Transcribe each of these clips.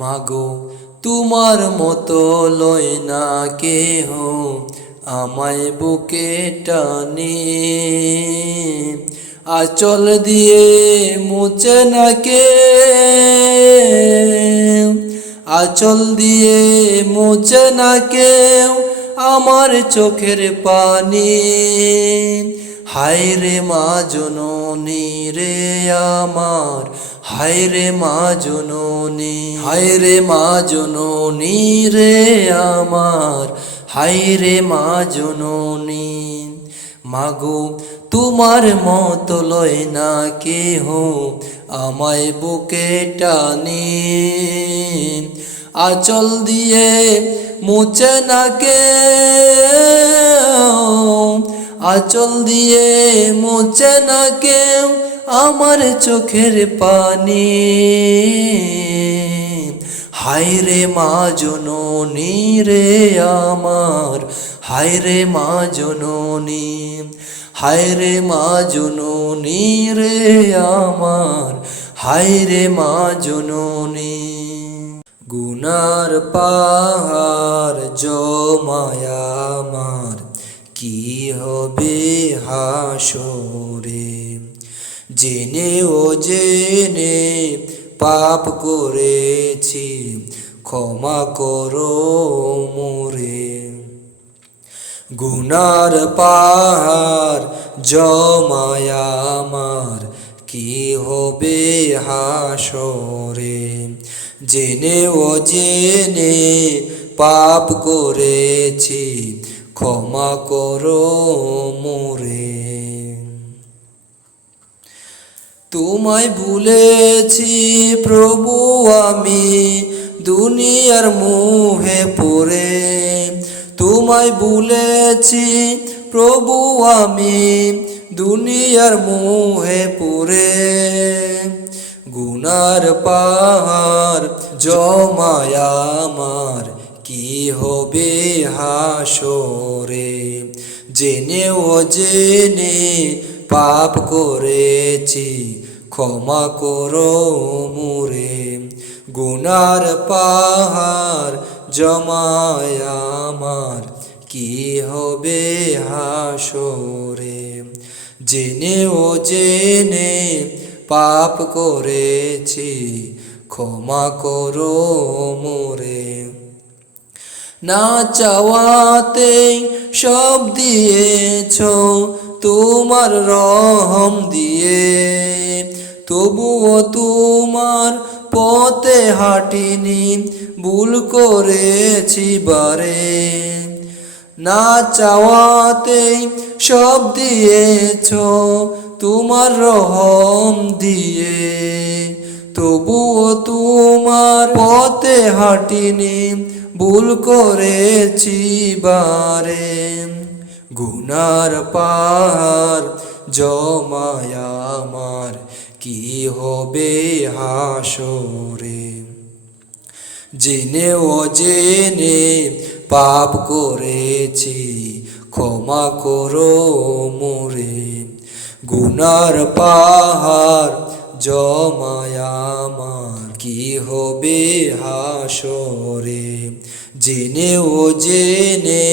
মাগো তোমার মতো লয় না কেহ আমায় বুকে টানে, আঁচল দিয়ে মুছে না কেউ, আঁচল দিয়ে মুছে না কেউ আমার চোখের পানি। হায় রে মা জননী রে আমার, হায় রে মা জননী, হায় রে মা জননী রে আমার, হায় রে মা জননী। মাগো তোমার মতো লয় না কেহ আমায় বুকে টানে, আঁচল দিয়ে মুছে না কেউ, আঁচল দিয়ে মুছে না কেউ আমার চোখের পানি। হায় রে মা জননী রে আমার, হায় রে মা জননী, হায় রে মা জননী রে আমার, হায় রে মা জননী। গুনার পাহাড় জমায়া আমার, কি হবে হাসরে, জেনে ও জেনে পাপ করেছি ক্ষমা করো মোরে। গুনার পাহাড় জমায়া আমার, কি হবে হাসরে, জেনে ও জেনে পাপ করেছি ক্ষমা করো মোরে। তোমায় ভুলেছি প্রভু আমি দুনিয়ার মোহে পড়ে, তোমায় ভুলেছি প্রভু আমি দুনিয়ার মোহে পড়ে। গুনার পাহাড় জমায়া আমার, কি হবে হাসরে, জেনে ও জেনে পাপ করেছি ক্ষমা করো মোরে। গুনার পাহাড় জমায়া আমার, কি হবে হাসরে, জেনে ও জেনে পাপ করেছি ক্ষমা করো মোরে। না চাওয়াতে সব দিয়েছ তোমার রহম দিয়ে, তবুও তোমার পথে হাঁটিনি ভুল করেছি বারে। না চাওয়াতে সব দিয়েছ তোমার রহম দিয়ে, তবুও তোমার পথে হাঁটিনি ভুল করেছি বারে। গুনার পাহাড় জমায়া আমার, কি হবে হাসরে, জেনে ও জেনে পাপ করেছি ক্ষমা করো মোরে। গুনার পাহাড় জমায়া আমার, কি হবে হাসরে, জেনে ও জেনে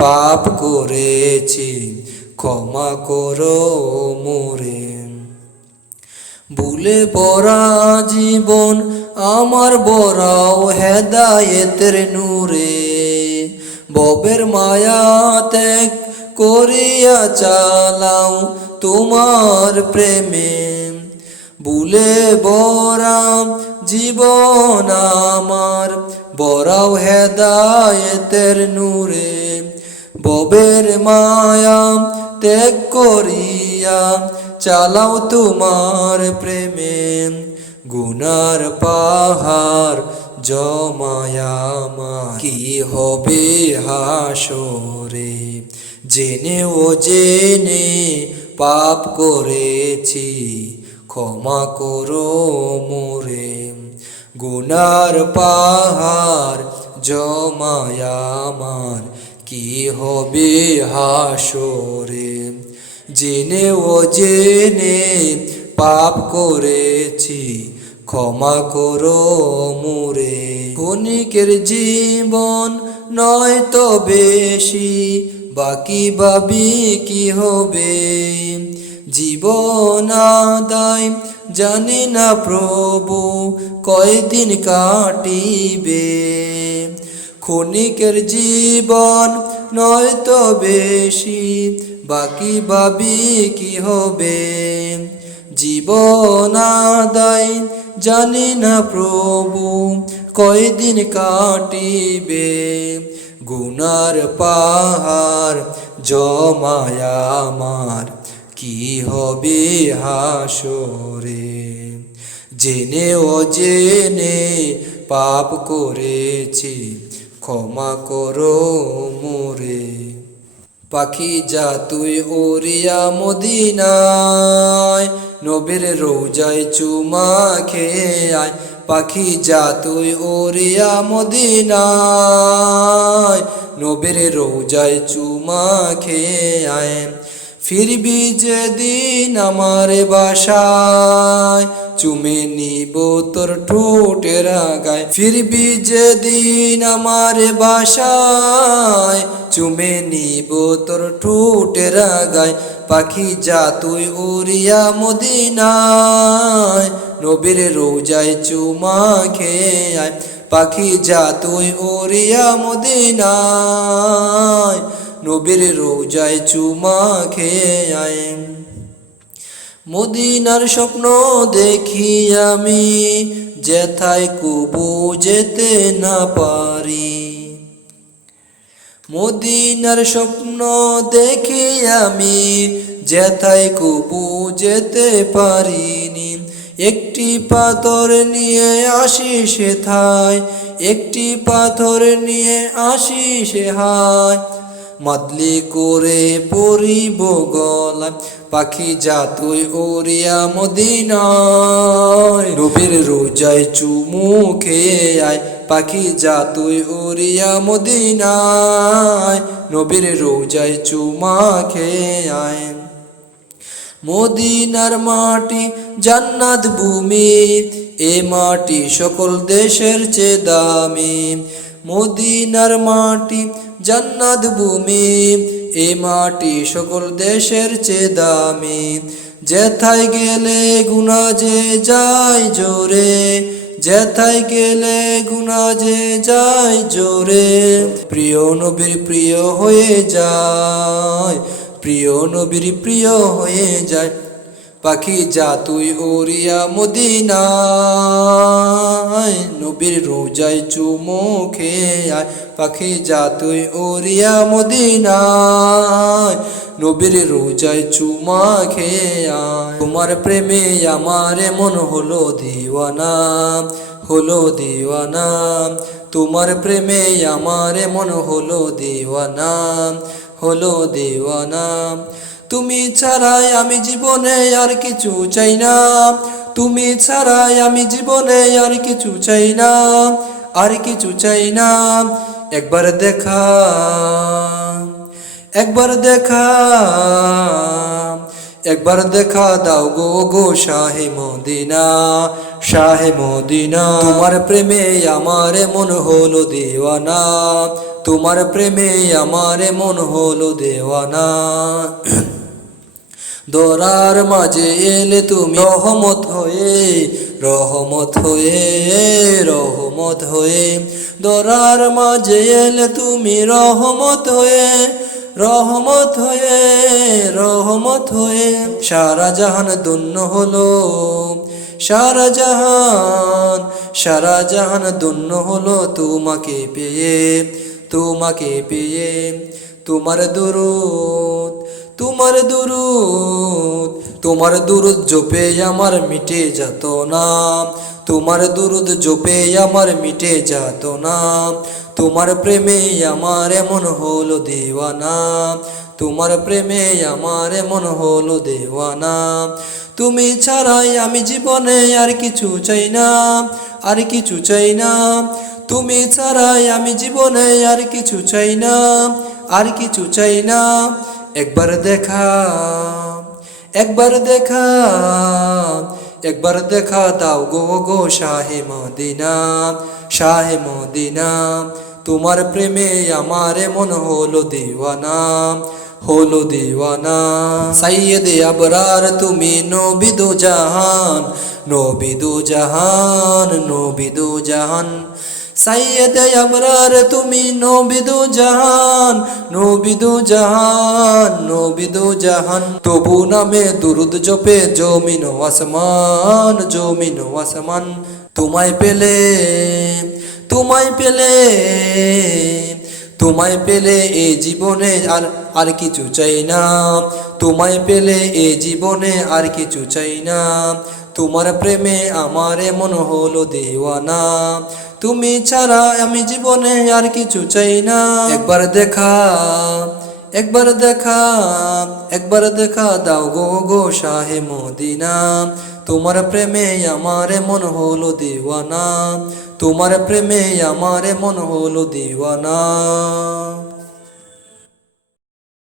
পাপ করেছি ক্ষমা করো মোরে। ভুলে পড়া জীবন আমার বড়াও হেদায়েতের নূরে, ববের মায়া ত্যাগ করিয়া চালাও তোমার প্রেমে। ভুলে বড়া জীবন আমার বড়াও হেদায়েতের নূরে, ববের মায়া ত্যাগ করিয়া চালাও তোমার প্রেমে। গুনার পাহাড় জমায়া আমার, কি হবে হাসরে, জেনে ও জেনে পাপ করেছি ক্ষমা করো মোরে। গুনার পাহাড় জমায়া আমার, কি হবে হাসরে, জেনে ও জেনে পাপ করেছি ক্ষমা করো মোরে। ক্ষণিকের জীবন নয় তো বেশি, বাকি ভাবি কি হবে। জীবন আদায় জানি না প্রভু, কয়দিন কাটিবে। ক্ষণিকের জীবন নয় তো বেশি, বাকি ভাবি কি হবে। জীবন আদায় জানি না প্রভু, কয়দিন কাটিবে। গুনার পাহাড় জমায় আমার, কি হবে হাসরে। জেনে অজেনে পাপ করেছি, ক্ষমা করো মোরে। পাখি যা তুই ওরিয়া মদিনায়, নবীর রোজায় চুমা খেয়ে আয়। পাখি যা তুই ওরিয়া মদিনায়, নবীর রোজায় চুমা খেয়ে আয়। ফিরবি যেদিন আমার বাসায়, চুমে নিব তোর ঠোঁটের আগায়। ফিরবি যেদিন আমার বাসায়, চুমে নিব তোর ঠোঁটের আগায়। পাখি যা তুই উড়িয়া মদিনায়, নবীর রোজায় চুমা খেয়ে আয়। পাখি যা তুই উড়িয়া মদিনায়, নবীর রোজায় চুমা খেয়ে আয়। মদিনার স্বপ্ন দেখি আমি, যেথায় কবু যেতে না পারি। মদিনার স্বপ্ন দেখি আমি, যেথায় কবু যেতে পারিনি। একটি পাথর নিয়ে আসি সেথায়, একটি পাথর নিয়ে আসি সেহায়। মাদলি করে পরিব গলায়, পাখি যা তুই ওরিয়া মদিনায়, নবীর রোজায় চুমু খেয়ে আয়। পাখি যা তুই ওরিয়া মদিনায়, নবীর রোজায় চুমা খেয়ে আয়। মদিনার মাটি জান্নাত ভূমি, এ মাটি সকল দেশের চেয়ে দামি। মদিনার মাটি জান্নাত ভূমি, এ মাটি সকল দেশের চেয়ে দামি। যেথায় গেলে গুনাহ যে যায় জোরে, যেথায় গেলে গুনাহ যে যায় জোরে। প্রিয় নবীর প্রিয় হয়ে যায়, প্রিয় নবীর প্রিয় হয়ে যায়। পাখি যা তুই ওরিয়া মদিনায়, নবীর রোজায় চুমু খেয়ে আয়। পাখি যা তুই ওরিয়া মদিনায়, নবীর রোজায় চুমা খেয়ে আয়। তোমার প্রেমে আমার মন হলো দিওয়ানা, হলো দিওয়ানা। তোমার প্রেমে আমার মন হলো দিওয়ানা, হলো দিওয়ানা। তুমি ছাড়াই আমি জীবনে আর কিছু চাই না, তুমি ছাড়াই আমি জীবনে আর কিছু চাই না, আর কিছু চাই না। একবার দেখা, একবার দেখা, একবার দেখা দাও গো গো শাহে মদিনা, শাহে মদিনা। তোমার প্রেমে আমার মন হলো দিওয়ানা, তোমার প্রেমে আমার মন হলো দেওয়ানা। দরার মাঝে এলে তুমি রহমত হয়ে, রহমত হয়ে, রহমত হয়ে। দরার মাঝে এলে তুমি রহমত হয়ে, রহমত হয়ে, রহমত হয়ে। সারা জাহান ধন্য হলো, সারা জাহান, সারা জাহান ধন্য হলো তোমাকে পেয়ে, তোমাকে পেয়ে। তোমার দুরূদ, তোমার দুরূদ, তোমার দুরূদ জপে আমার মিটে যেত না, তোমার দুরূদ জপে আমার মিটে যেত না। তোমার প্রেমে আমার মন হলো দিওয়ানা, তোমার প্রেমে আমার মন হলো দিওয়ানা। তুমি ছাড়াই আমি জীবনে আর কিছু চাই না, আর কিছু চাই না। তুমি ছাড়াই আমি জীবনে আর কিছু চাই না, আর কিছু চাই না। একবার দেখা, একবার দেখা, একবার দেখা দাও গো গো শাহে মদিনা, শাহে মদিনা। তোমার প্রেমে আমারে মন হলো দিওয়ানা, হলো দিওয়ানা। সাইয়েদে আবরার তুমি নবী দো জাহান, নবী দো জাহান, নবী দো জাহান। সাইয়েদে আবরার তুমি নবী দো জাহান, নবী দো জাহান, নবী দো জাহান। তবু নামে দুরুদ জপে জমিন ও আসমান, জমিন ও আসমান। তোমায় পেলে, তোমায় পেলে, তোমায় পেলে এ জীবনে আর কিছু চাই না, তোমায় পেলে এ জীবনে আর কিছু চাই না। তোমার প্রেমে আমারে মন হলো দিওয়ানা, তুমি ছাড়া আমি জীবনে আর কিছু চাই না। একবার দেখা, একবার দেখা, একবার দেখা দাও গো গো শাহে মদিনা। তোমার প্রেমে আমারে মন হলো দিওয়ানা, তোমার প্রেমে আমারে মন হলো দিওয়ানা।